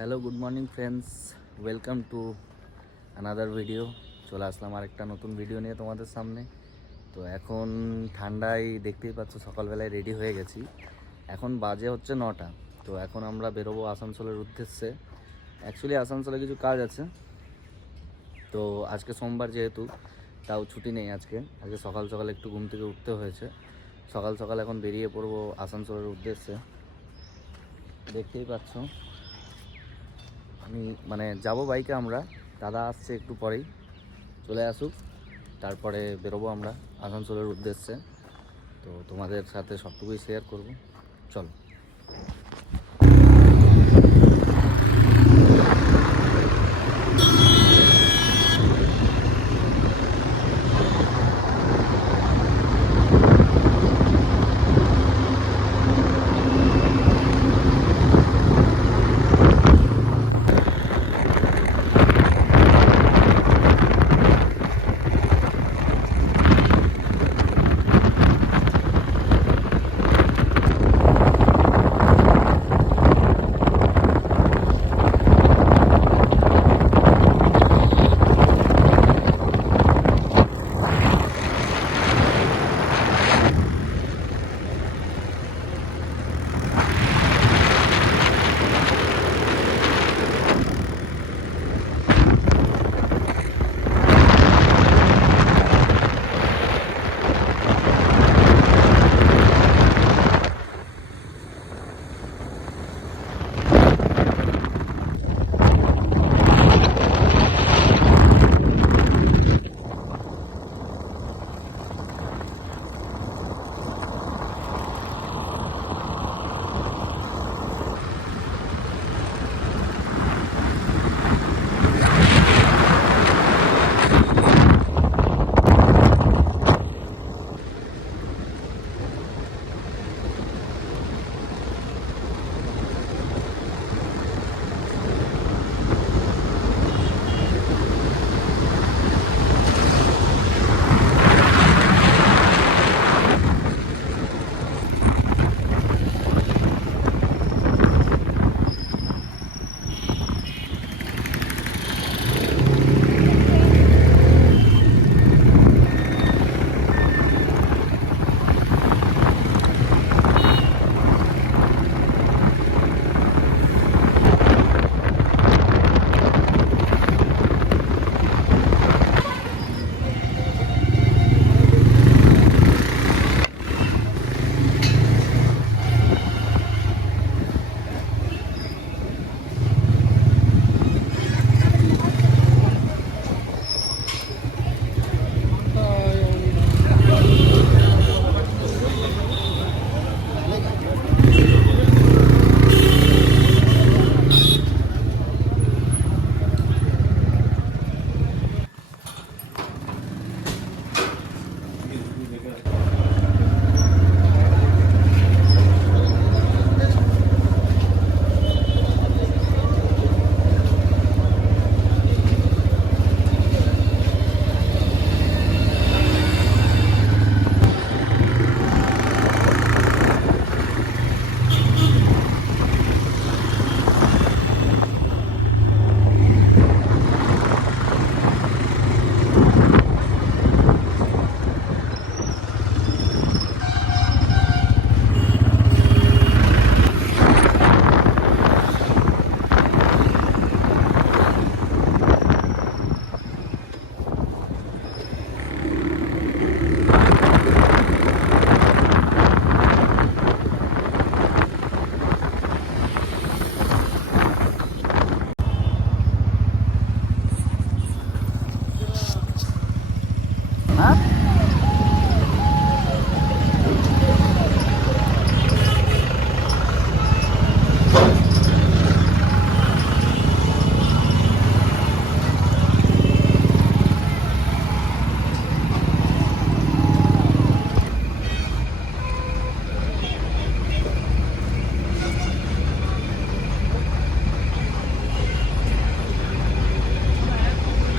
Hello good morning friends, welcome to another video. চলে আসলাম আরেকটা নতুন ভিডিও নিয়ে তোমাদের সামনে। তো এখন ঠান্ডায় দেখতেই পাচ্ছ, সকালবেলায় রেডি হয়ে গেছি। এখন বাজে হচ্ছে 9টা। তো এখন আমরা বেরোবো আসানসোলের উদ্দেশ্যে। অ্যাকচুয়ালি আসানসোলে কিছু কাজ আছে, তো আজকে সোমবার যেহেতু, তাও ছুটি নেই আজকে সকাল সকাল একটু ঘুম থেকে উঠতে হয়েছে। সকাল সকাল এখন বেরিয়ে পড়বো আসানসোলের উদ্দেশ্যে। দেখতেই পাচ্ছ আমি যাব বাইকে। আমরা দাদা আসছে একটু পরেই, চলে আসুক, তারপরে বেরোবো আমরা আসানসোলের উদ্দেশ্যে। তো তোমাদের সাথে সবটুকুই শেয়ার করব, চলো।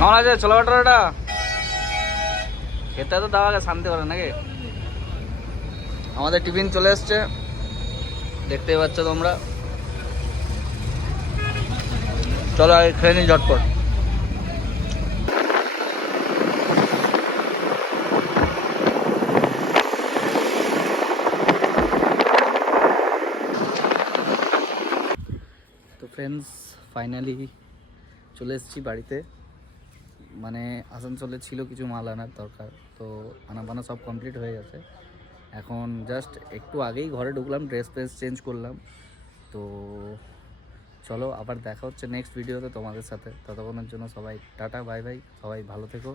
কেমন আছে ছোলা ভাটোরাটা? খেতে তো দাওয়াকে শান্তি করে নাকি। আমাদের টিফিন চলে এসছে, দেখতেই পাচ্ছ তোমরা। চলো আগে খেয়ে নিই ঝটপট। তো ফ্রেন্ডস, ফাইনালি চলে এসেছি বাড়িতে। মানে আসানসোলে ছিল কিছু মাল আনার দরকার, তো আনাবানা সব কমপ্লিট হয়ে গেছে। এখন জাস্ট একটু আগেই ঘরে ঢুকলাম, ড্রেস ফ্রেস চেঞ্জ করলাম। তো চলো আবার দেখা হচ্ছে নেক্সট ভিডিওতে তোমাদের সাথে। ততক্ষণের জন্য সবাই টাটা, বাই বাই, সবাই ভালো থেকো।